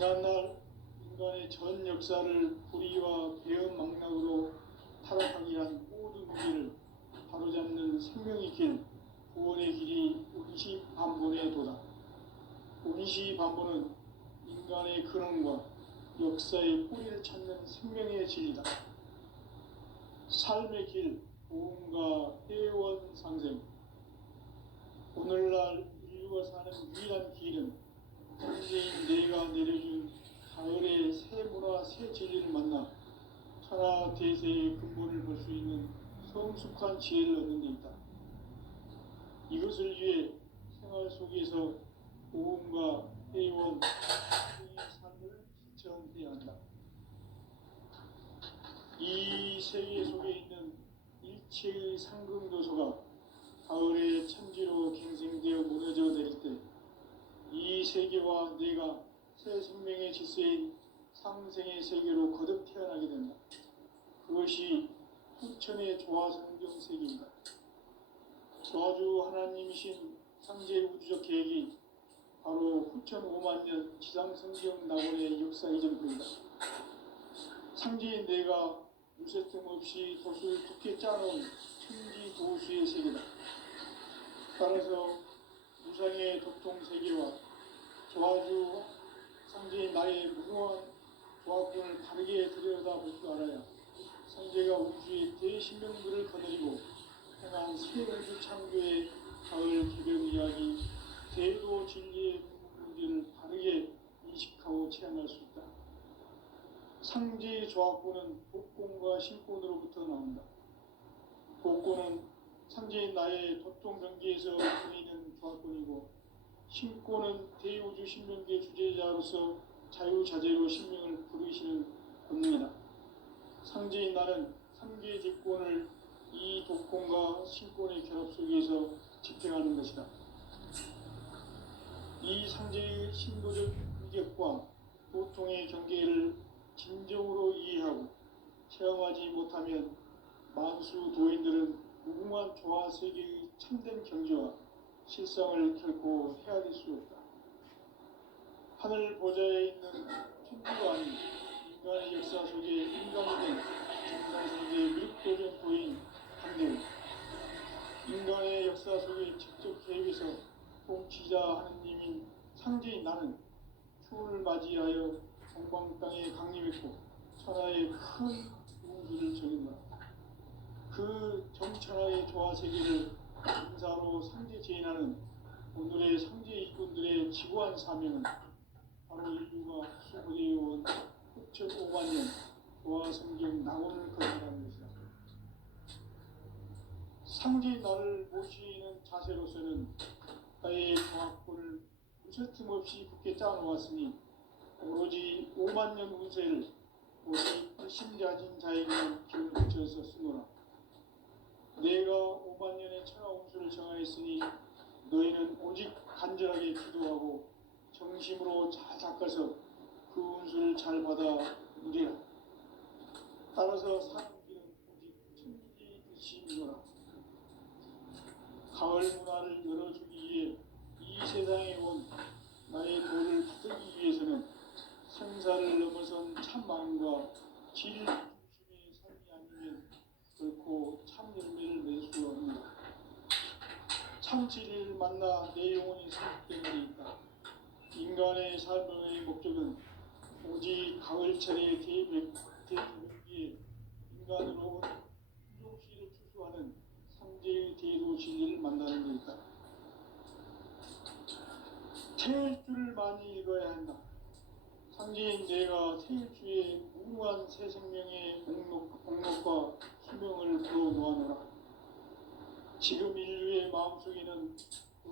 지난날 인간의 전 역사를 불의와 배은망락으로 타락하게 한 모든 문제를 바로잡는 생명의 길, 구원의 길이 운시반본에 도다. 운시반본은 인간의 근원과 역사의 뿌리를 찾는 생명의 진리다. 삶의 길, 보험과 회원 상생. 오늘날 인류가 사는 유일한 길은 현재인 내가 내려준 가을의 새 문화, 새 진리를 만나 천하 대세의 근본을 볼 수 있는 성숙한 지혜를 얻는 데 있다. 이것을 위해 생활 속에서 보험과 회원, 상생의 삶을 실천해야 한다. 이 세계 속에 있는 일체의 상금도서가 가을의 천지로 갱생되어 무너져 내릴 때 이 세계와 내가 새 생명의 질서인 상생의 세계로 거듭 태어나게 된다. 그것이 후천의 조화성경 세계이다. 저주 하나님이신 상제 우주적 계획이 바로 후천 5만 년 지상성경 낙원의 역사 이전부이다. 상제인 내가 무쇠틈 없이 돛을 두께 짜놓은 천지 도수의 세계다. 따라서 무상의 도통 세계와 조화주 상제인 나의 무궁한 조합군을 바르게 들여다볼 줄 알아야 상제가 우주의 대신명들을 거느리고 행한 새 우주 창조의 가을 개벽 이야기, 대도 진리의 문제를 바르게 인식하고 체험할 수 있다. 상제의 조합군은 복권과 신권으로부터 나온다. 복권은 상제인 나의 도통경계에서 보이는 조합권이고, 신권은 대우주 신명계 주제자로서 자유자재로 신명을 부르시는 본능이다. 상제인 나는 상계 직권을 이 도권과 신권의 결합 속에서 집행하는 것이다. 이 상제의 신도적 위격과 도통의 경계를 진정으로 이해하고 체험하지 못하면 만수 도인들은 무궁한 조화 세계의 참된 경지와 실상을 결코 헤아릴 수 없다. 하늘 보좌에 있는 천주가 아닌 인간의 역사 속에 인간이 된 정상세계의 밀도전도인 한대우, 인간의 역사 속에 직접 개입해서 통치자 하느님인 상제인 나는 추운을 맞이하여 동방 땅에 강림했고 천하의 큰 우주를 정인다. 그 정천하의 조화 세계를 인사로 상제 제인하는 오늘의 상제 일꾼들의 지구한 사명은 바로 인류가 수고되어온 후천 5만 년 조화 성경 낙원을 건너가는 것이다. 상제인 나를 모시는 자세로서는 나의 조합권을 무쇠틈 없이 굳게 짜놓았으니 오로지 5만 년 운세를 오직 불신자진 자에게만 기운을 붙여서 쓰노라. 내가 5만 년의 천하 운수를 정하였으니 너희는 오직 간절하게 기도하고 정심으로 잘 닦아서 그 운수를 잘 받아 누리라. 따라서 사는 길은 오직 천지 뜻이니라. 가을 문화를 열어주기 위해 이 세상에 온 나의 도를 받들기 위해서는 생사를 넘어선 참 마음과 질 중심의 삶이 아니면 결코 참 열매를 맺을 수 없습니다. 참 진리를 만나 내 영혼이 성숙된 일이 있다. 인간의 삶의 목적은 오직 가을철의 대개벽기에 인간으로 온 인종시를 추수하는 상제의 대도 진리를 만나는 데 있다. 태일 줄을 많이 읽어야 한다. 상제인 내가 태일주의 무궁한 새 생명의 목록과 수명을 불어놓아노라. 지금 인류의 마음속에는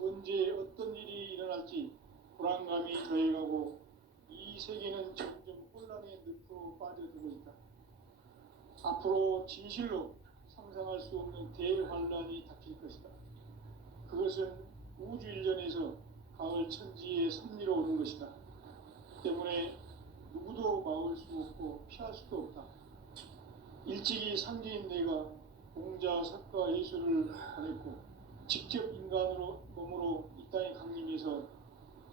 언제 어떤 일이 일어날지 불안감이 더해가고 이 세계는 점점 혼란의 늪으로 빠져들고 있다. 앞으로 진실로 상상할 수 없는 대환란이 닥칠 것이다. 그것은 우주 일전에서 가을 천지의 섭리로 오는 것이다. 때문에 누구도 막을 수 없고 피할 수도 없다. 일찍이 상제인 내가 공자, 석가, 예수를 보냈고 직접 인간으로 몸으로 이 땅에 강림해서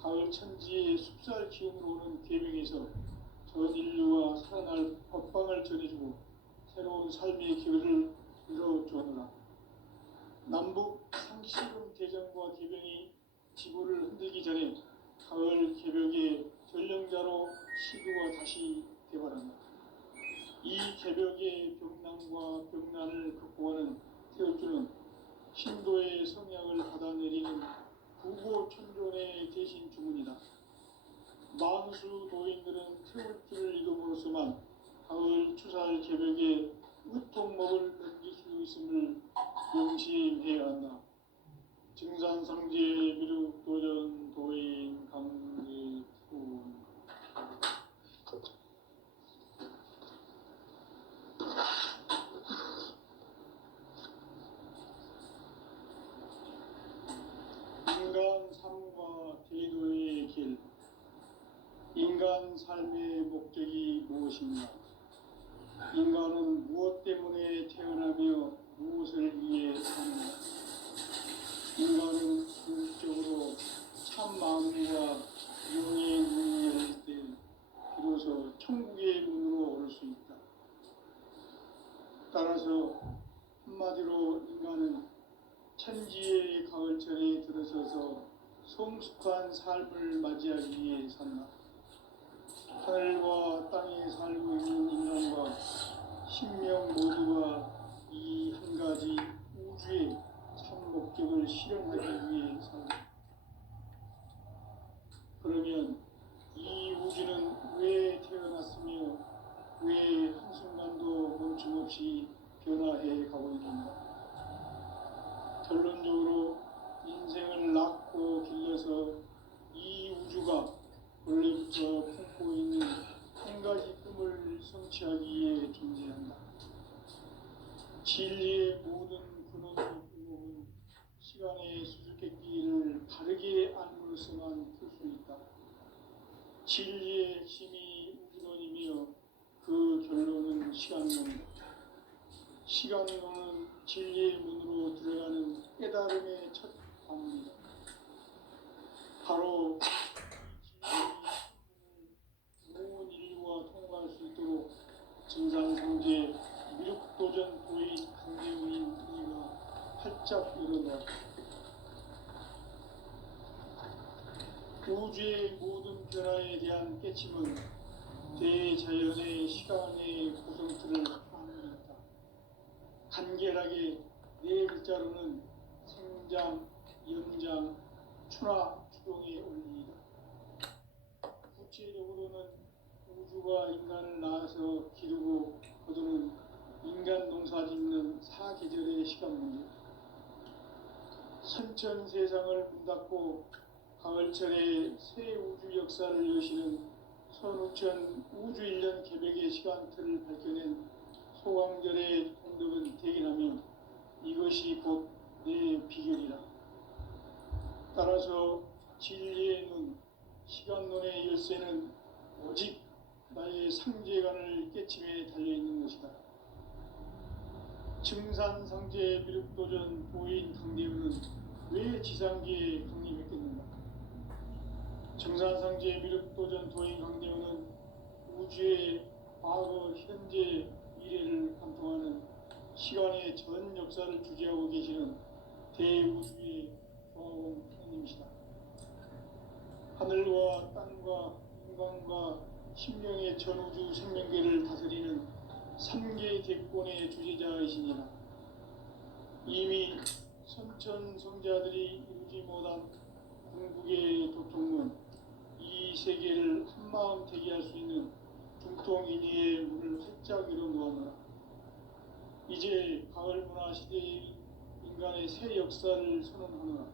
가을 천지의 숲살 기운으로 오는 계명에서 전 인류와 살아날 법방을 전해주고 새로운 삶의 기회를 열어주었노라. 남북 상시름 대전과 개병이 지구를 흔들기 전에 가을 개벽의 전령자로 시도가 다시 개발한다. 이 개벽의 벽난과 벽난을 극복하는 태엽주는 신도의 성약을 받아내리는 구고천존의 대신 주문이다. 만수 도인들은 태울주를 이름으로서만 가을 추살 개벽의 으통목을 넘길 수 있음을 명심해야 한다. 증산상제 미륵도전 도인 강제훈. 인간 삶과 대도의 길. 인간 삶의 목적이 무엇인가? 인간은 무엇 때문에 태어나며 무엇을 위해 사는가? 인간은 궁극적으로 참 마음과 영의 문이 열릴 때 비로소 천국의 문으로 오를 수 있다. 따라서 한마디로 인간은 천지의 가을철에 들어서서 성숙한 삶을 맞이하기 위해 산다. 하늘과 땅에 살고 있는 인간과 신명 모두가 이 한 가지 우주의 참 목적을 실현하기 위해 산다. 그러면 이 우주는 왜 태어났으며 왜 한순간도 멈춤없이 변화해 가고 있는가? 결론적으로 인생을 낳고 길러서 이 우주가 원래부터 품고 있는 한 가지 꿈을 성취하기 위해 존재한다. 진리의 모든 근원과 근원은 시간의 수수께끼를 바르게 알므로서만 풀 수 있다. 진리의 핵심이 우주론이며 그 결론은 시간론이다. 시간론은 진리의 문으로 들어가는 깨달음의 첫 방문이다. 바로 온 인류와 통과할 수 있도록 증산상제 미륵도전 도인 강대훈인 이가 활짝 일어났다. 우주의 모든 변화에 대한 깨침은 대자연의 시간의 구성틀을 포함했다. 간결하게 네 글자로는 생장, 연장, 추나 추동의 원리이다. 구체적으로는 우주가 인간을 낳아서 기르고 거두는 인간 농사 짓는 사계절의 시간 문제. 선천 세상을 문 닫고 가을철에 새 우주 역사를 여시는 선우천 우주 1년 개벽의 시간틀을 밝혀낸 소강절의 공덕은 대견하며 이것이 곧 내 비결이라. 따라서 진리의 눈, 시간론의 열쇠는 오직 나의 상제관을 깨침에 달려있는 것이다. 증산상제 미륵도전 도인 강대훈은 왜 지상기에 강림했겠는가? 증산상제 미륵도전 도인 강대훈은 우주의 과거, 현재, 미래를 관통하는 시간의 전 역사를 주재하고 계시는 대우주의 조화공 형님이시다. 하늘과 땅과 인간과 신명의 전우주 생명계를 다스리는 3계 대권의 주제자이시니라. 이미 선천성자들이 이루지 못한 궁극의 도통문, 이 세계를 한마음 되게 할 수 있는 중통인의의 문을 활짝 열어놓았노라. 이제 가을 문화 시대의 인간의 새 역사를 선언하노라.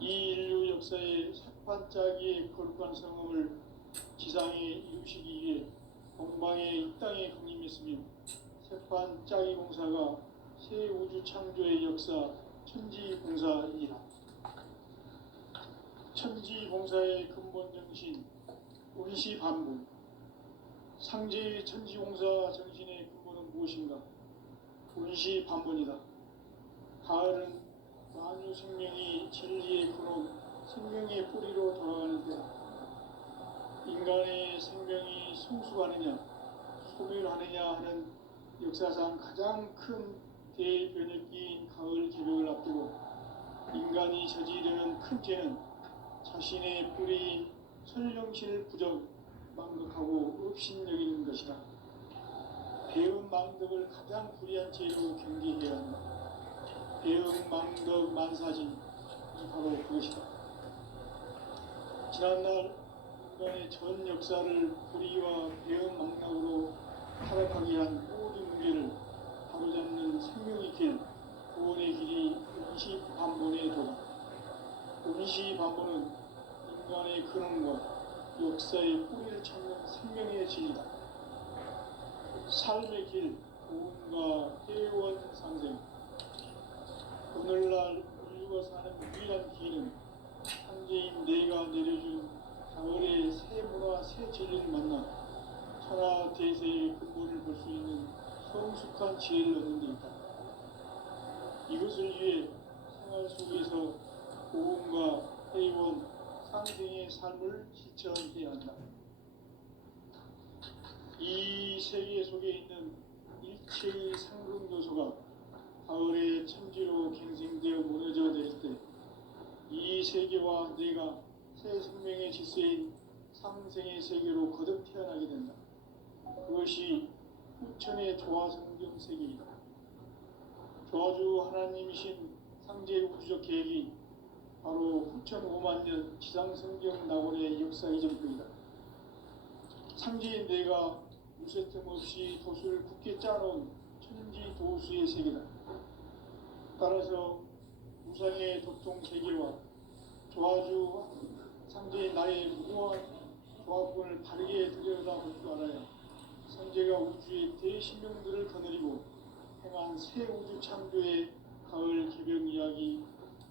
이 인류 역사의 색반짝이의 거룩한 성음을 지상에 이루시기 위해 동방의 이 땅에 강림했으며 색반짝이 공사가 새 우주 창조의 역사 천지봉사이라. 천지봉사의 근본 정신 운시반분. 상제의 천지봉사 정신의 근본은 무엇인가? 운시반분이다. 가을은 만유 생명이 진리의 근원 생명의 뿌리로 돌아가는데 인간의 생명이 성숙하느냐 소멸하느냐 하는 역사상 가장 큰 대변혁기인 가을 개벽을 앞두고 인간이 저지르는 큰 죄는 자신의 뿌리인 설령신을 부정 망각하고 업신여기는 것이다. 배은 망덕을 가장 불의한 죄로 경계해야 한다. 배은 망덕 만사진이 바로 그것이다. 지난날 인간의 전 역사를 불의와 배은 망락으로 타락하게 한 모든 문제를 바로잡는 생명의 길, 구원의 길이 운시반본의 도다. 운시반본은 인간의 근원과 역사의 뿌리를 찾는 생명의 진리다. 삶의 길, 구원과 회원 상생. 오늘날 인류가 사는 유일한 길은 황제인 내가 내려준 가을의 새 문화, 새 진리를 만나 천하 대세의 근본을 볼 수 있는 성숙한 지혜를 얻는 데 있다. 이것을 위해 생활 속에서 고음과 회원, 상생의 삶을 실천해야 한다. 이 세계 속에 있는 일체의 상급 요소가 가을의 천지로 갱생되어 무너져 내릴 때 이 세계와 내가 새 생명의 질서인 상생의 세계로 거듭 태어나게 된다. 그것이 후천의 조화성경 세계이다. 조화주 하나님이신 상제 우주적 계획이 바로 후천 5만 년 지상성경 낙원의 역사 이전표이다. 상제인 내가 무쇠틈 없이 도수를 굳게 짜놓은 천지 도수의 세계다. 따라서 우상의 도통 세계와 조화주 상제인 나의 무궁한 조화권을 바르게 들여다볼 줄 알아야 상제가 우주의 대신명들을 거느리고 행한 새 우주 창조의 가을 개벽 이야기,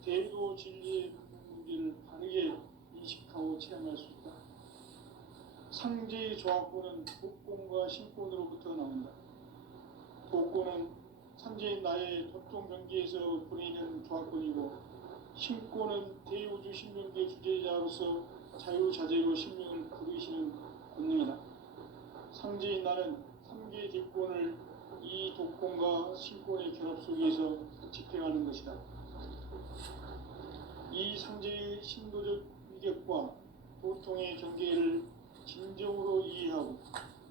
대도 진리의 문제를 바르게 인식하고 체험할 수 있다. 상제의 조화권은 복권과 신권으로부터 나온다. 복권은 상제인 나의 도통 경계에서 보내는 조화권이고, 신권은 대우주 신명계 주제자로서 자유자재로 신명을 부르시는 권능이다. 상제인 나는 3개 뒷권을 이 독권과 신권의 결합 속에서 집행하는 것이다. 이 상제의 신도적 위력과 도통의 경계를 진정으로 이해하고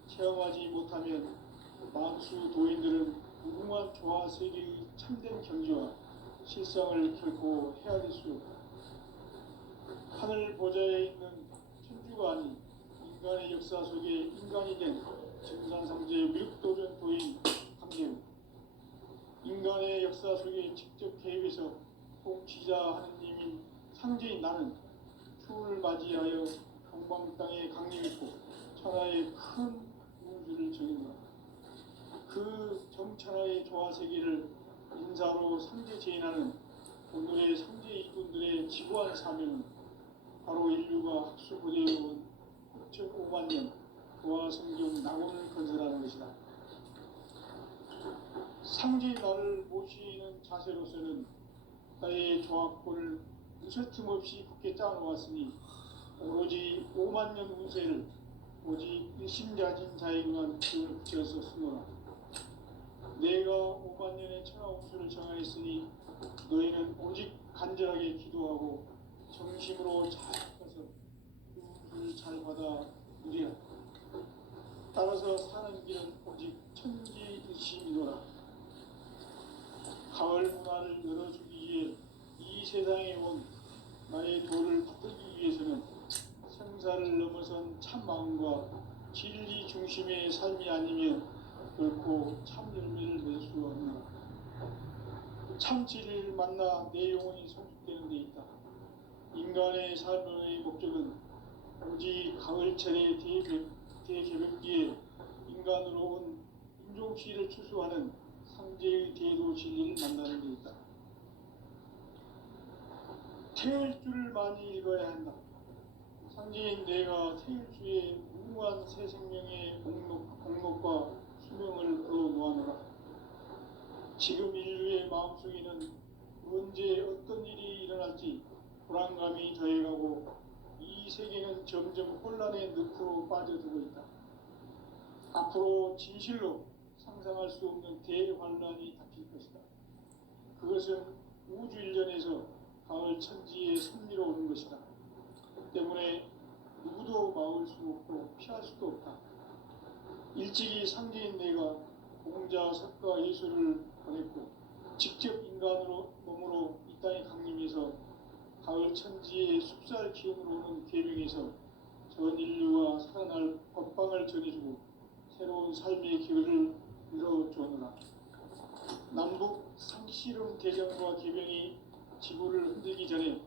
체험하지 못하면 만수 도인들은 무궁한 조화 세계의 참된 경지와 실상을 결코 헤아릴 수 없다. 하늘 보좌에 있는 천주가 아닌 인간의 역사 속에 인간이 된 증산상제의 미륵도전 도인 강제우, 인간의 역사 속에 직접 개입해서 통치자 하느님인 상제인 나는 추운을 맞이하여 동방 땅에 강림했고 천하의 큰 우주를 정인다. 그 정천하의 조화세계를 인사로 상제 제인하는 오늘의 상제 이분들의 지구한 사명은 바로 인류가 학수고대해온 9.5만 년 조화성경 낙원을 건설하는 것이다. 상제인 나를 모시는 자세로서는 나의 조화권을 무쇠틈 없이 굳게 짜놓았으니 오로지 5만 년 운세를 오직 일심자진 자에게만 힘을 붙여서 쓰노라. 내가 5만 년의 천하 운수를 정하였으니 너희는 오직 간절하게 기도하고 정심으로 잘 가서 그 운수를 잘 받아 누리라. 따라서 사는 길은 오직 천지의심이노라. 가을 문화를 열어주기 위해 이 세상에 온 나의 도를 받들기 위해서는 생사를 넘어선 참 마음과 진리 중심의 삶이 아니면 결코 참 열매를 맺을 수 없노라. 참 진리를 만나 내 영혼이 성숙되는 데 있다. 인간의 삶의 목적은 오직 가을철의 대개벽기에 인간으로 온 인종시를 추수하는 상제의 대도 진리를 만나는 데 있다. 태일주를 많이 읽어야 한다. 상제인 내가 태일주의 무궁한 새 생명의 공목과 수명을 걸어놓아노라. 지금 인류의 마음속에는 언제 어떤 일이 일어날지 불안감이 더해가고 이 세계는 점점 혼란의 늪으로 빠져들고 있다. 앞으로 진실로 상상할 수 없는 대환란이 닥칠 것이다. 그것은 우주 일련에서 가을 천지의 섭리로 오는 것이다. 때문에 누구도 막을 수 없고 피할 수도 없다. 일찍이 상제인 내가 공자, 석가, 예수를 보냈고 직접 인간으로 몸으로 이 땅에 강림해서 가을 천지의 숲살 기운으로 오는 계명에서 전 인류와 살아날 법방을 전해주고 새로운 삶의 기회를 열어주느라. 남북 상씨름 대전과 계명이 지구를 흔들기 전에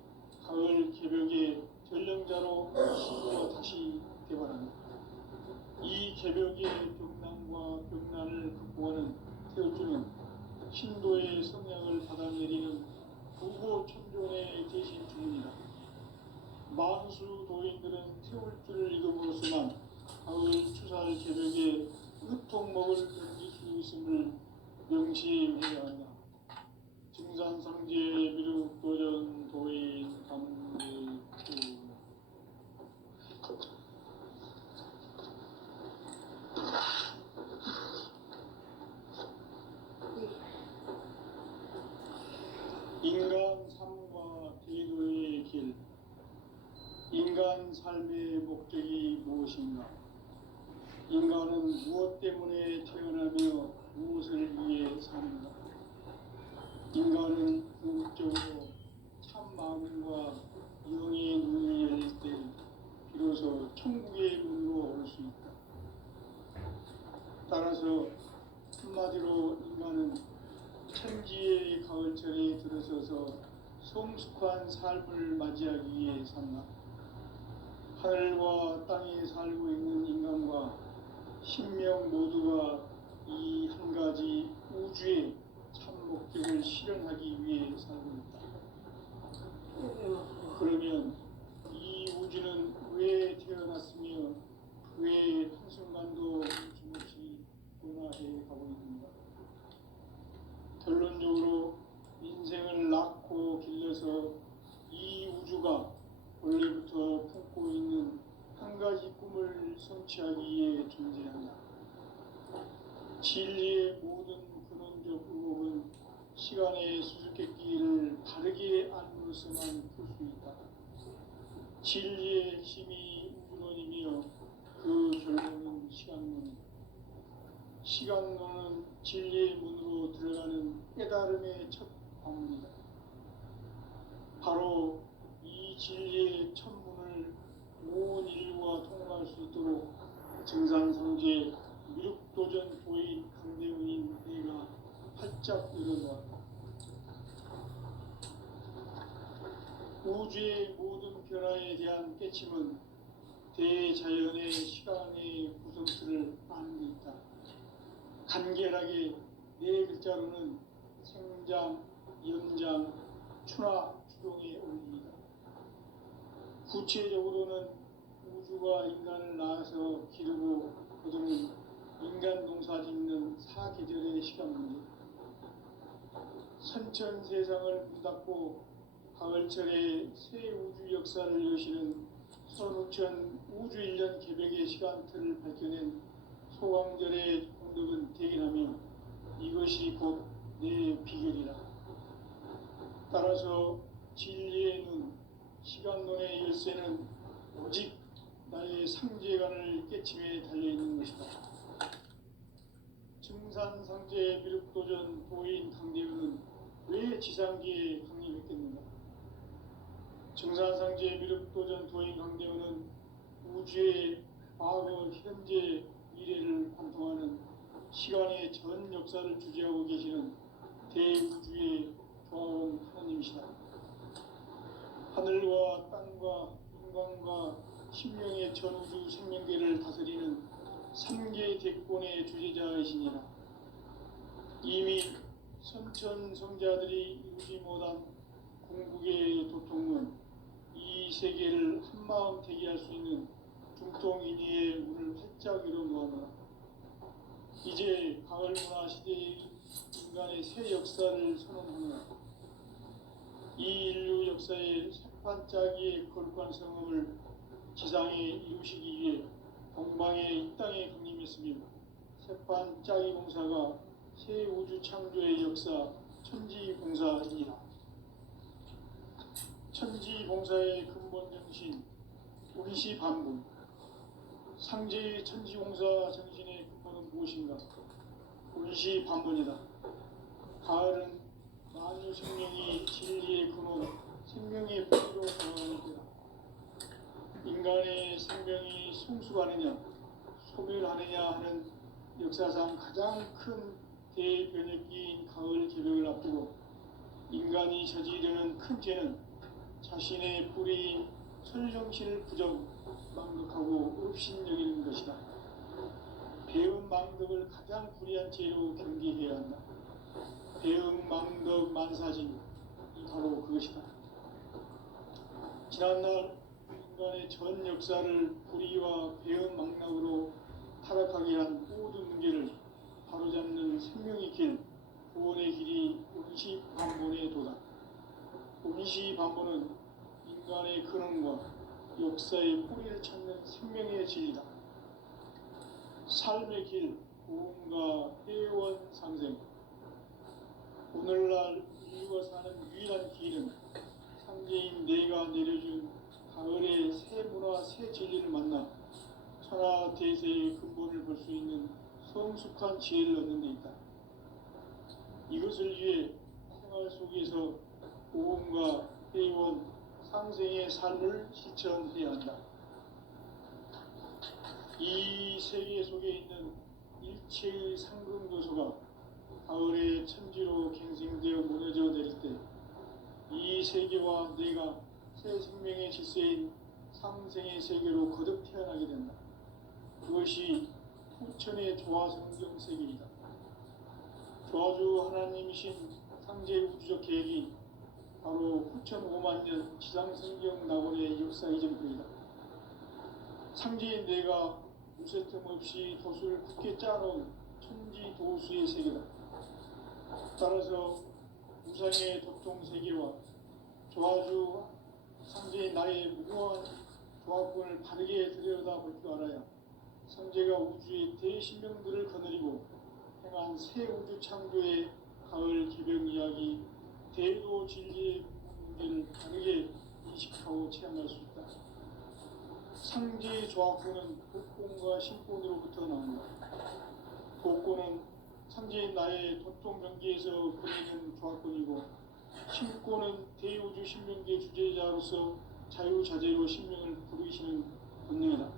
가을 개벽의 전령자로 시대가 다시 되바랍니다. 이 개벽의 벽난과 벽난을 극복하는 태어주는 신도의 성향을 받아내리는 부고천존의 대신 주문이다. 만수 도인들은 태울주를 읽음으로써만 가을 추살 개벽의 으통목을 견딜 수 있음을 명시해야 한다. 증산상제 미륵도전 도인 감리구. 인간 삶과 대도의 길. 인간 삶의 목적이 무엇인가? 인간은 무엇 때문에 태어나며 무엇을 위해 사는가? 인간은 궁극적으로 참 마음과 영의 눈이 열릴 때 비로소 천국의 문으로 올 수 있다. 따라서 한마디로 인간은 천지의 가을철에 들어서서 성숙한 삶을 맞이하기 위해 산다. 하늘과 땅에 살고 있는 인간과 신명 모두가 이 한 가지 우주의 참 목적을 실현하기 위해 살고 있다. 그러면 이 우주는 왜 태어났으며 왜 한순간도 멈춤없이 변화해 가고 있는가? 결론적으로 인생을 낳고 길러서 이 우주가 원래부터 품고 있는 한 가지 꿈을 성취하기 위해 존재한다. 진리의 모든 근원적 의혹은 시간의 수수께끼를 바르게 알므로서만 풀 수 있다. 진리의 핵심이 우주론이며 그 결론은 시간론이다. 시간론은 진리의 문으로 들어가는 깨달음의 첫 방문이다. 바로 이 진리의 첫 문을 온 인류가 통과할 수 있도록 증산상제 미륵도전 도인 강대훈인 내가 활짝 열어놓았다. 우주의 모든 변화에 대한 깨침은 대자연의 시간의 구성틀을 아는 데 있다. 간결하게 네 글자로는 생장, 연장, 추나 추동의 원리이다. 구체적으로는 우주가 인간을 낳아서 기르고 거두는 인간 농사 짓는 사계절의 시간 문제, 선천 세상을 문닫고 가을철에 새 우주 역사를 여시는 선우천 우주 1년 개벽의 시간틀을 밝혀낸 소강절의 공덕은 대견하며 이것이 곧 내 비결이라. 따라서 진리의 눈, 시간론의 열쇠는 오직 나의 상제관을 깨침에 달려있는 것이다. 증산상제 미륵도전 도인 강대훈은 왜 지상기에 강림했겠는가? 증산상제 미륵도전 도인 강대훈은 우주의 과거, 현재, 미래를 관통하는 시간의 전 역사를 주재하고 계시는 대우주의 조화원 하나님이시다. 하늘과 땅과 인간과 신명의 전우주 생명계를 다스리는 삼계 대권의 주재자이시니라. 이미 선천 성자들이 이루지 못한 궁극의 도통은 이 세계를 한마음 되게 할 수 있는 중통인의의 문을 활짝 열어놓았노라. 이제 가을 문화 시대의 인간의 새 역사를 선언하노라. 이 인류 역사의 새판짜기의 거룩한 성음을 지상에 이루시기 위해 동방에 이 땅에 강림했으며 새판짜기 공사가 새 우주 창조의 역사 천지봉사이니라. 천지봉사의 근본 정신 운시 반분. 상제의 천지봉사 정신의 근본은 무엇인가? 운시 반분이다. 가을은 만유 생명이 진리의 근원, 생명의 뿌리로 돌아가는 때다. 인간의 생명이 성숙하느냐, 소멸하느냐 하는 역사상 가장 큰 대변혁기인 가을 개벽을 앞두고 인간이 저지르는 큰 죄는 자신의 뿌리인 설정신을 망각하고 업신여기는 것이다. 배음 망덕을 가장 불의한 죄로 경계해야 한다. 배음 망덕 만사진이 바로 그것이다. 지난날 인간의 전 역사를 불의와 배음 망락으로 타락하게 한 모든 문제를 바로잡는 생명의 길, 구원의 길이 운시반본의 도다. 운시반본은 인간의 근원과 역사의 뿌리를 찾는 생명의 진리다. 삶의 길, 구원과 회원 상생. 오늘날 인류가 사는 유일한 길은 상제인 내가 내려준 가을의 새 문화, 새 진리를 만나 천하 대세의 근본을 볼 수 있는 성숙한 지혜를 얻는 데 있다. 이것을 위해 생활 속에서 고음과 회원, 상생의 삶을 실천해야 한다. 이 세계 속에 있는 일체의 상금 요소가 가을의 천지로 갱생되어 무너져 내릴 때 이 세계와 내가 새 생명의 질서인 상생의 세계로 거듭 태어나게 된다. 그것이 후천의 조화성경 세계이다. 조화주 하나님이신 상제 우주적 계획이 바로 후천 5만 년 지상성경 낙원의 역사 이전입니다. 상제인 내가 무쇠틈 없이 도수를 굳게 짜놓은 천지 도수의 세계다. 따라서 우상의 도통 세계와 조화주 상제인 나의 무고한 조합권을 바르게 들여다볼 줄 알아야 상제가 우주의 대신명들을 거느리고 행한 새 우주 창조의 가을 기병 이야기 대도 진리의 문제를 바르게 인식하고 체험할 수 있다. 상제의 조합권은 독권과 신권으로부터 나온다. 독권은 상제인 나의 도통 경계에서 그리는 조합권이고, 신권은 대우주 신명계 주제자로서 자유자재로 신명을 부르시는 본능이다.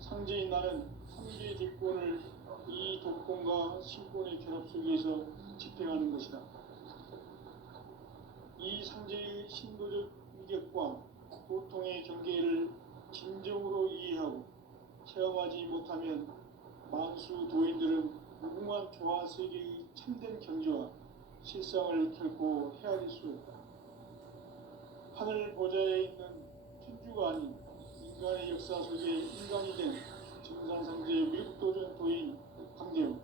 상제인 나는 상제의 뒷권을 이 독권과 신권의 결합 속에서 집행하는 것이다. 이 상제의 신도적 위격과 도통의 경계를 진정으로 이해하고 체험하지 못하면 만수 도인들은 무궁한 조화 세계의 참된 경지와 실상을 결코 헤아릴 수 없다. 하늘 보좌에 있는 천주가 아닌 인간의 역사 속에 인간이 된 증산상제 미륵도전 도인 강대우,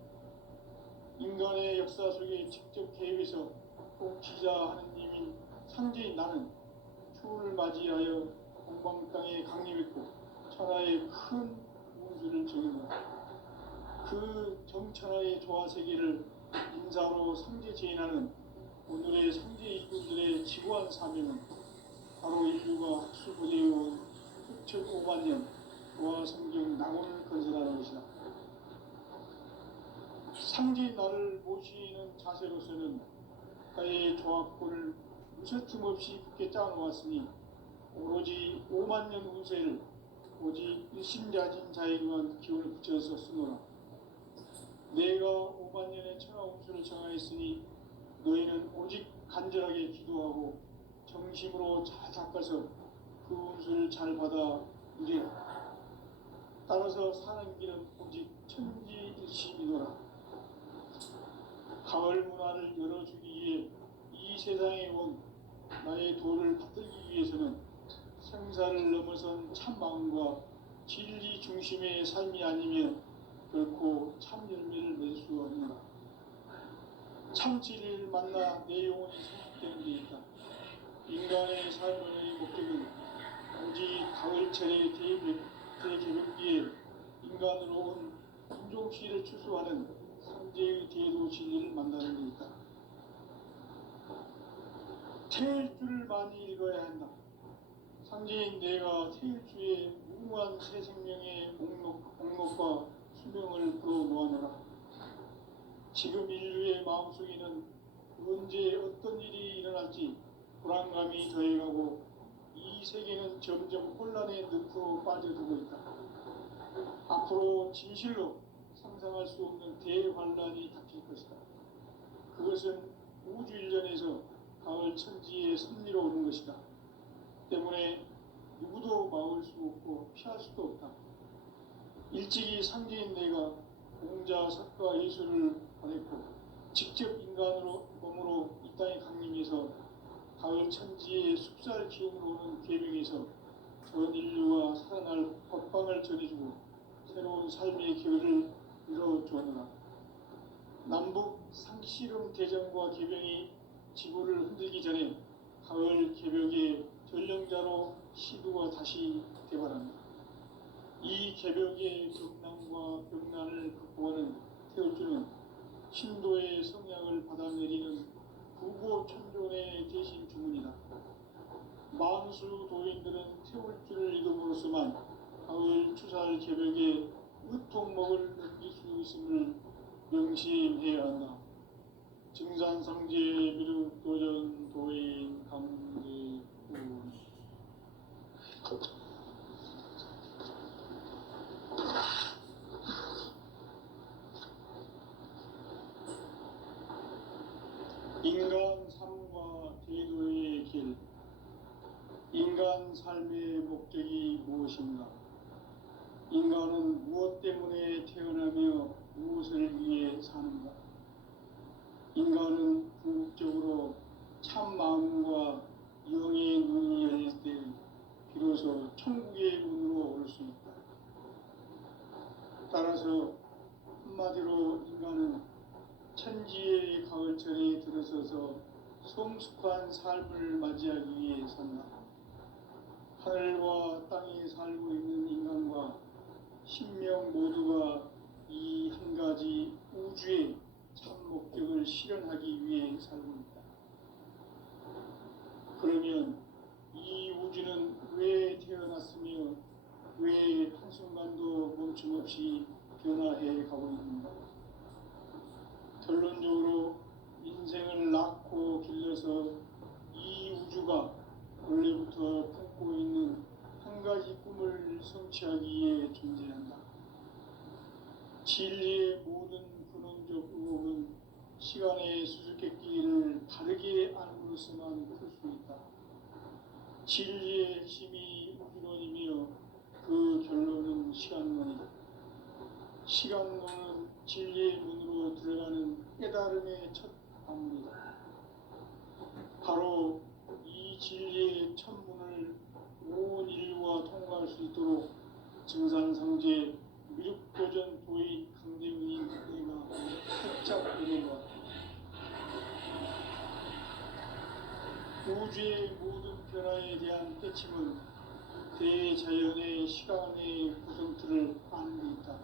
인간의 역사 속에 직접 개입해서 통치자 하느님인 상제인 나는 추운을 맞이하여 동방 땅에 강림했고 천하의 큰 운수를 정했다. 그 정천하의 조화 세계를 인사로 상제 제인하는 오늘의 상제 일꾼들의 지구한 사명은 바로 인류가 학술부대해온 6,5만 년 조화 성경 낙원을 건설하는 것이다. 상제인 나를 모시는 자세로서는 나의 조합권을 무쇠틈 없이 굳게 짜놓았으니 오로지 5만 년 운세를 오직 일심자진 자에게만 기운을 붙여서 쓰노라. 내가 5만 년의 천하 운수를 정하였으니 너희는 오직 간절하게 기도하고 정심으로 잘 닦아서 그 운수를 잘 받아 누리라. 따라서 사는 길은 오직 천지일심이노라. 가을 문화를 열어주기 위해 이 세상에 온 나의 도를 받들기 위해서는 생사를 넘어선 참 마음과 진리 중심의 삶이 아니면 결코 참 열매를 맺을 수 없노라. 참 진리를 만나 내 영혼이 성숙되는 데 있다. 인간의 삶의 목적은 오직 가을철의 대개벽기에 인간으로 온 인종시를 추수하는 상제의 대도 진리를 만나는 것이다. 태일주를 많이 읽어야 한다. 상제인 내가 태일주의 무궁한 새 생명의 목록과 수명을 풀어놓아노라. 지금 인류의 마음속에는 언제 어떤 일이 일어날지 불안감이 더해가고 이 세계는 점점 혼란의 늪으로 빠져들고 있다. 앞으로 진실로 상상할 수 없는 대환란이 닥칠 것이다. 그것은 우주 일련에서 가을 천지의 섭리로 오는 것이다. 때문에 누구도 막을 수 없고 피할 수도 없다. 일찍이 상제인 내가 공자, 석가, 예수를 보냈고 직접 인간으로 몸으로 이 땅에 강림해서 가을 천지의 숲살 기운으로 오는 계명에서 전 인류와 살아날 법방을 전해주고 새로운 삶의 결을 이뤄주었노라. 남북 상씨름 대전과 개병이 지구를 흔들기 전에 가을 개벽의 전령자로 시두가 다시 대발한다. 이 개벽의 벽난과 벽난을 극복하는 태울주는 신도의 성약을 받아내리는 부고천존의 대신 주문이다. 만수 도인들은 태울주를 읽음으로써만 가을 추살 개벽의 의통목을 느낄 수 있음을 명심해야 한다. 증산상제 미륵도전 도인 강대군 인간 삶과 대도의 길. 인간 삶의 목적이 무엇인가? 인간은 무엇 때문에 태어나며 무엇을 위해 사는가? 인간은 궁극적으로 참 마음과 영의 눈이 열릴 때 비로소 천국의 문으로 올 수 있다. 따라서 한마디로 인간은 천지의 가을철에 들어서서 성숙한 삶을 맞이하기 위해 산다. 하늘과 땅에 살고 있는 인간과 신명 모두가 이 한 가지 우주의 참 목적을 실현하기 위해 살고 있다. 그러면 이 우주는 왜 태어났으며 왜 한순간도 멈춤없이 변화해 가고 있는가? 결론적으로 인생을 낳고 길러서 이 우주가 원래부터 품고 있는 한 가지 꿈을 성취하기 위해 존재한다. 진리의 모든 근원적 의혹은 시간의 수수께끼를 바르게 알므로서만 풀 수 있다. 진리의 핵심이 우주론이며 그 결론은 시간론이다. 시간론은 진리의 문으로 들어가는 깨달음의 첫 방문이다. 바로 이 진리의 첫 문을 온 인류가 통과할 수 있도록 증산상제 미륵도전 도인 강대훈이 내가 살짝 이뤄놓았다. 우주의 모든 변화에 대한 깨침은 대자연의 시간의 구성틀을 아는 데 있다.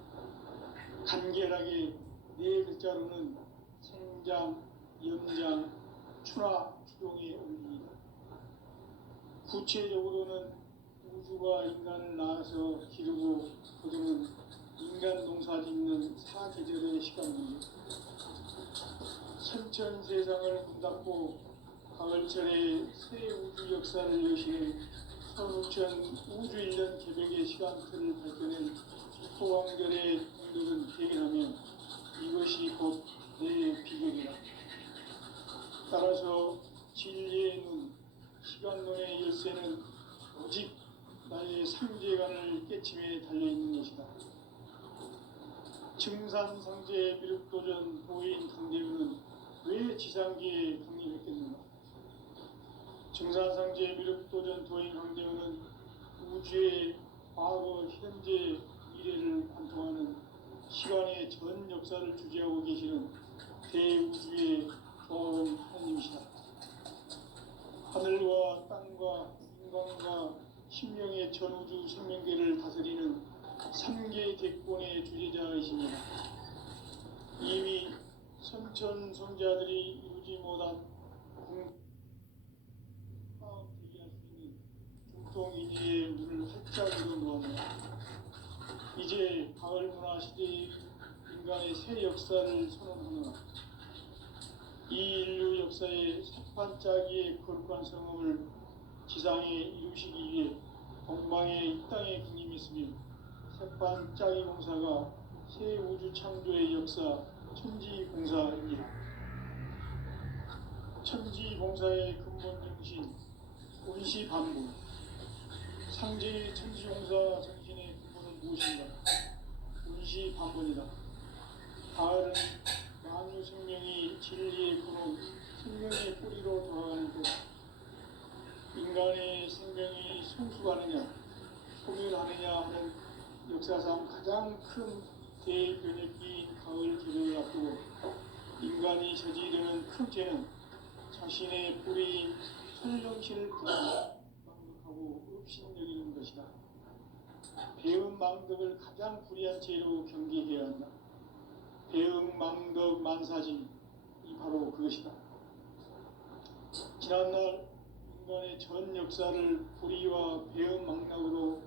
간결하게 네 글자로는 생장, 연장, 추나, 추동의 원리이다. 구체적으로는 우주가 인간을 낳아서 기르고 거두는 인간 농사 짓는 사계절의 시간입니다. 천천 세상을 문닫고 가을철에 새 우주 역사를 여시는 선우천 우주 1년 개벽의 시간틀을 발견한 소왕결의 동력은 대견하면 이것이 곧 내 비결이다. 따라서 진리의 눈, 시간론의 열쇠는 오직 나의 상제관을 깨침에 달려있는 것이다. 증산상제 미륵도전 도인 강대훈은 왜 지상기에 강림했겠는가? 증산상제 미륵도전 도인 강대훈은 우주의 과거, 현재, 미래를 관통하는 시간의 전 역사를 주재하고 계시는 대우주의 조화원 하나님이시다. 하늘과 태양과 인간과 신명의 전우주 생명계를 다스리는 3개 대권의 주제자이십니다. 이미 선천성자들이 이루지 못한 대기할 수 있는 중통인의의 문을 활짝 열어놓았다. 이제 가을 문화 시대의 인간의 새 역사를 선언하노라. 이 인류 역사의 새반짝이의 거룩한 성음을 지상에 이루시기 위해 동방의 이 땅에 군림했으며 새반짝이 공사가 새 우주 창조의 역사 천지공사입니다. 천지공사의 근본 정신 운시반부. 상제의 천지공사 정신의 근본은 무엇인가? 운시반본이다. 가을은 만유 생명이 진리의 근원, 생명의 뿌리로 돌아가는 것. 인간의 생명이 성숙하느냐, 소멸하느냐 하는 역사상 가장 큰 대변혁기인 가을 계절을 앞두고 인간이 저지르는 큰 죄는 자신의 뿌리인 설령신을 망덕하고 업신여기는 것이다. 배은 망덕을 가장 불의한 죄로 경계해야 한다. 배은 망덕 만사진이 바로 그것이다. 지난날 인간의 전 역사를 불의와 배은 망락으로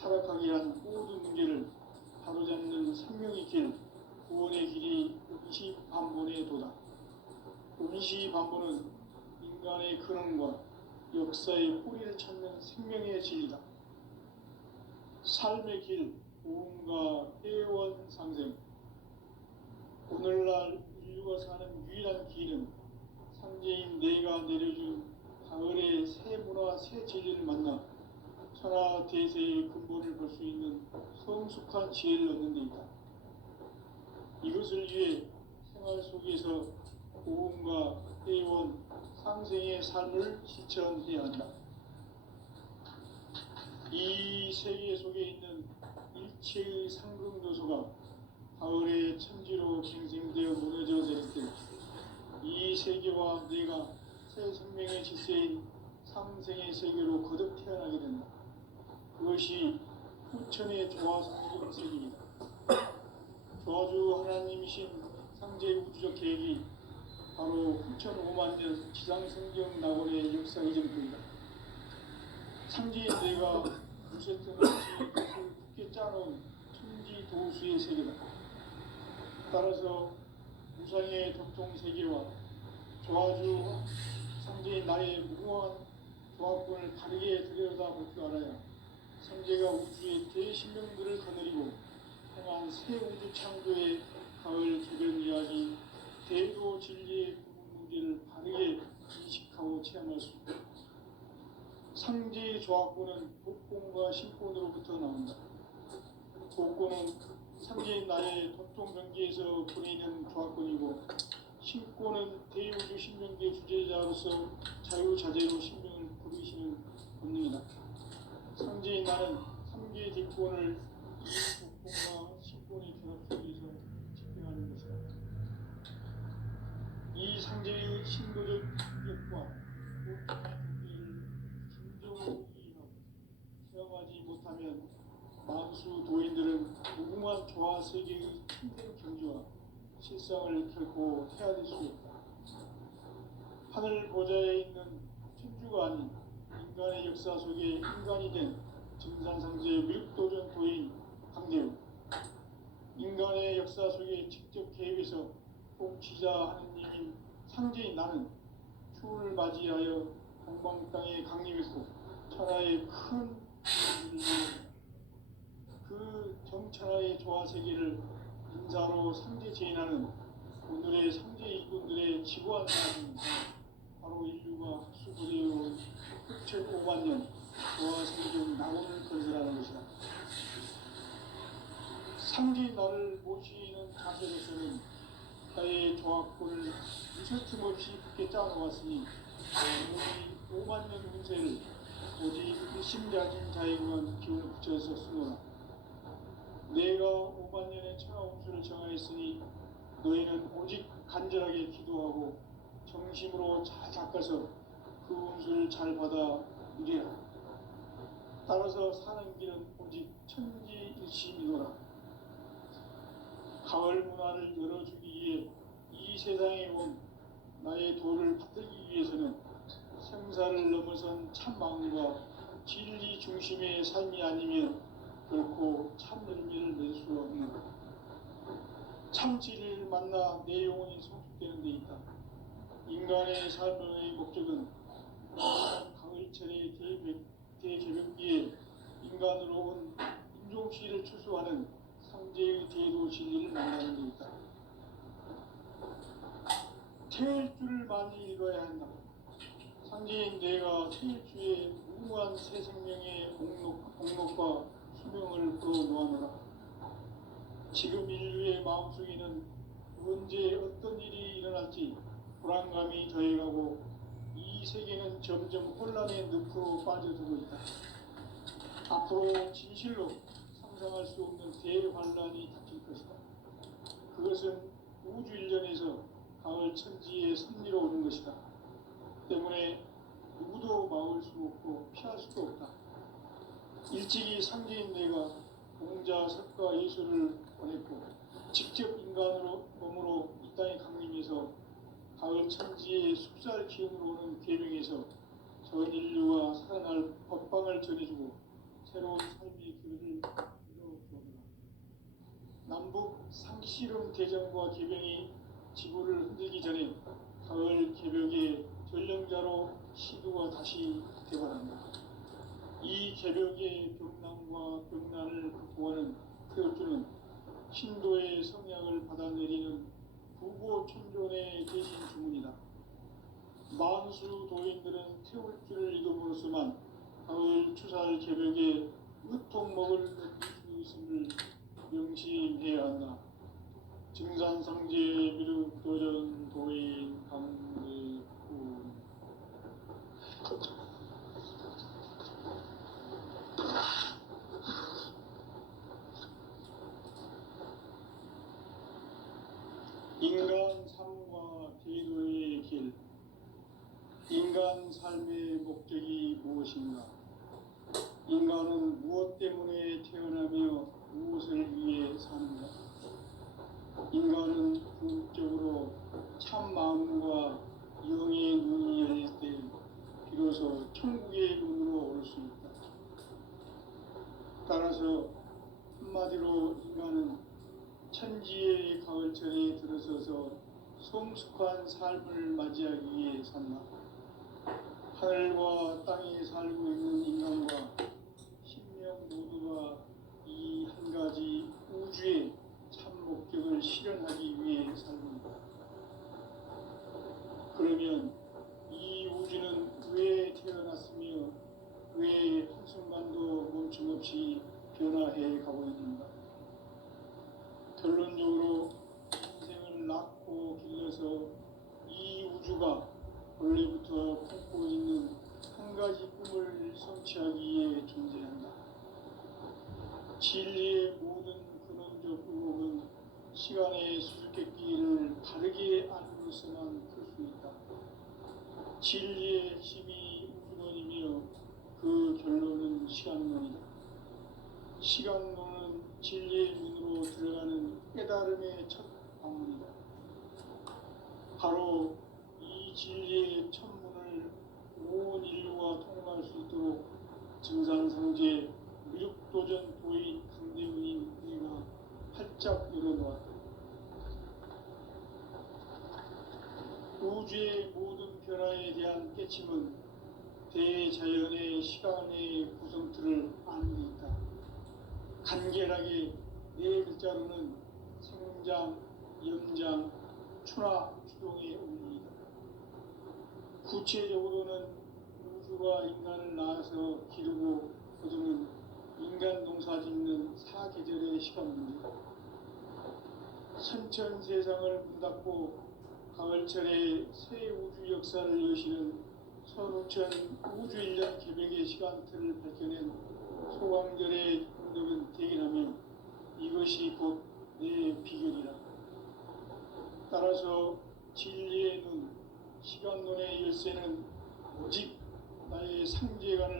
타락하게 한 모든 문제를 바로잡는 생명의 길, 구원의 길이 운시반본의 도다. 운시반본은 인간의 근원과 역사의 뿌리를 찾는 생명의 진리다. 삶의 길, 고음과 회원 상생. 오늘날 인류가 사는 유일한 길은 상제인 내가 내려준 가을의 새 문화, 새 진리를 만나 천하 대세의 근본을 볼 수 있는 성숙한 지혜를 얻는 데 있다. 이것을 위해 생활 속에서 고음과 회원, 상생의 삶을 실천해야 한다. 이 세계 속에 있는 일체의 상승도소가 가을의 천지로 갱생되어 무너져 내릴 때 이 세계와 내가 새 생명의 질서인 상생의 세계로 거듭 태어나게 된다. 그것이 후천의 조화상승 세계이다. 조화주 하나님이신 상제 우주적 계획이 바로 후천 5만 년 지상성경 낙원의 역사 이전부이다. 상제인 내가 무쇠등을 굳게 짜놓은 천지도수의 세계다. 따라서 무상의 도통세계와 조화주 상제인 나의 무궁한 조합권을 바르게 들여다볼 줄 알아야 상제가 우주의 대신명들을 거느리고 행한 새 우주 창조의 가을 개변 이야기, 대도 진리의 구분 문제를 바르게 인식하고 체험할 수 있다. 상제의 조합권은 복권과 신권으로부터 나온다. 복권은 상제인 나의 도통경계에서 보내는 조합권이고, 신권은 대우주 신명계 주제자로서 자유자재로 신명을 부르시는 본능이다. 상제인 나는 3개 뒷권을 복권과 신권의 결합 속에서 집행하는 것이다. 이 상제의 신도적 인격과 복권의 경계를 진정으로 이해하고 체험하지 못하면 만수 도인들은 무궁한 조화 세계의 참된 경지와 실상을 결코 헤아릴 수 없다. 하늘 보좌에 있는 천주가 아닌 인간의 역사 속에 인간이 된 증산상제 밀도전 도인 강대우. 인간의 역사 속에 직접 개입해서 복지자 하느님인 상제인 나는 추운을 맞이하여 동방 땅에 강림했고 천하의 큰 그 정천하의 조화 세계를 인사로 상제 제인하는 오늘의 상제 일꾼들의 지구한 사람은 바로 인류가 학수부대로 흑천 5만 년 조화 세계적 낙원을 건설하는 것이다. 상제인 나를 모시는 자세로서는 나의 조합권을 무설틈 없이 굳게 짜놓았으니 오늘 5만 년 운세를 오직 일심자진 자에게만 기운을 붙여서 쓰노라. 내가 5만 년의 천하 운수를 정하였으니 너희는 오직 간절하게 기도하고 정심으로 잘 닦아서 그 운수를 잘 받아 이래라. 따라서 사는 길은 오직 천지일심이노라. 가을 문화를 열어주기 위해 이 세상에 온 나의 도를 받들기 위해서는 생사를 넘어선 참 마음과 진리 중심의 삶이 아니면 결코 참 열매를 맺을 수 없는, 참 진리를 만나 내 영혼이 성숙되는 데 있다. 인간의 삶의 목적은 가을철의 대개벽기에 인간으로 온 인종시를 추수하는 상제의 제도 진리를 만나는 데 있다. 태일주를 많이 읽어야 한다. 상제인 내가 태일주의 무궁한 새 생명의 목록과 수명을 풀어놓아노라. 지금 인류의 마음속에는 언제 어떤 일이 일어날지 불안감이 더해가고 이 세계는 점점 혼란의 늪으로 빠져들고 있다. 앞으로 진실로 상상할 수 없는 대환란이 닥칠 것이다. 그것은 우주 일련에서 가을 천지의 섭리로 오는 것이다. 때문에 누구도 막을 수 없고 피할 수도 없다. 일찍이 상제인 내가 공자, 석가, 예수를 보냈고 직접 인간으로 몸으로 이 땅에 강림해서 가을 천지의 숲살 기운으로 오는 계명에서 전 인류가 살아날 법방을 전해주고 새로운 삶의 길을 열어주었다. 남북 상씨름 대전과 개병이 지구를 흔들기 전에 가을 개벽의 전령자로 시두가 다시 되어간다. 이 개벽의 병난과 병난을 극복하는 태울주는 신도의 성약을 받아내리는 부고천존의 대신 주문이다. 만수 도인들은 태울주를 이름으로서만 가을 추살 개벽에 으통먹을 느낄 수 있음을 명심해야 한다. 증산상제 미륵도전 도인 강대군. 인간 삶과 제도의 길. 인간 삶의 목적이 무엇인가? 인간은 무엇 때문에 태어나며 무엇을 위해 사는가? 인간은 궁극적으로 참 마음과 영의 눈이 열릴 때 비로소 천국의 문으로 올 수 있다. 따라서 한마디로 인간은 천지의 가을철에 들어서서 성숙한 삶을 맞이하기 위해 산다. 하늘과 땅에 살고 있는 인간과 신명 모두가 이 한 가지 우주의 참 목적을 실현하기 위해 살고 있다. 그러면 이 우주는 왜 태어났으며 왜 한순간도 멈춤없이 변화해 가고 있는가? 결론적으로 인생을 낳고 길러서 이 우주가 원래부터 품고 있는 한 가지 꿈을 성취하기 위해 존재한다. 진리의 모든 근원적 의혹은 시간의 수수께끼를 바르게 알고서만 풀 수 있다. 진리의 핵심이 우주론이며 그 결론은 시간론이다. 시간론은 진리의 문으로 들어가는 깨달음의 첫 방문이다. 바로 이 진리의 첫 문을 온 인류가 통과할 수 있도록 증산상제 미륵도전 도인 강대문인 내가 활짝 열어놓았다. 우주의 모든 변화에 대한 깨침은 대자연의 시간의 구성틀을 아는 데 있다. 간결하게 네 글자로는 생장, 염장, 추나, 추동의 원리이다. 구체적으로는 우주가 인간을 낳아서 기르고 거두는 인간 농사 짓는 사계절의 시간 문제. 선천 세상을 문 닫고 가을철에 새 우주 역사를 여시는 선우천 우주 일년 개벽의 시간틀을 밝혀낸 소광절의 공덕은 대견하며 이것이 곧 내 비결이라. 따라서 진리의 눈, 시간론의 열쇠는 오직 나의 상제간을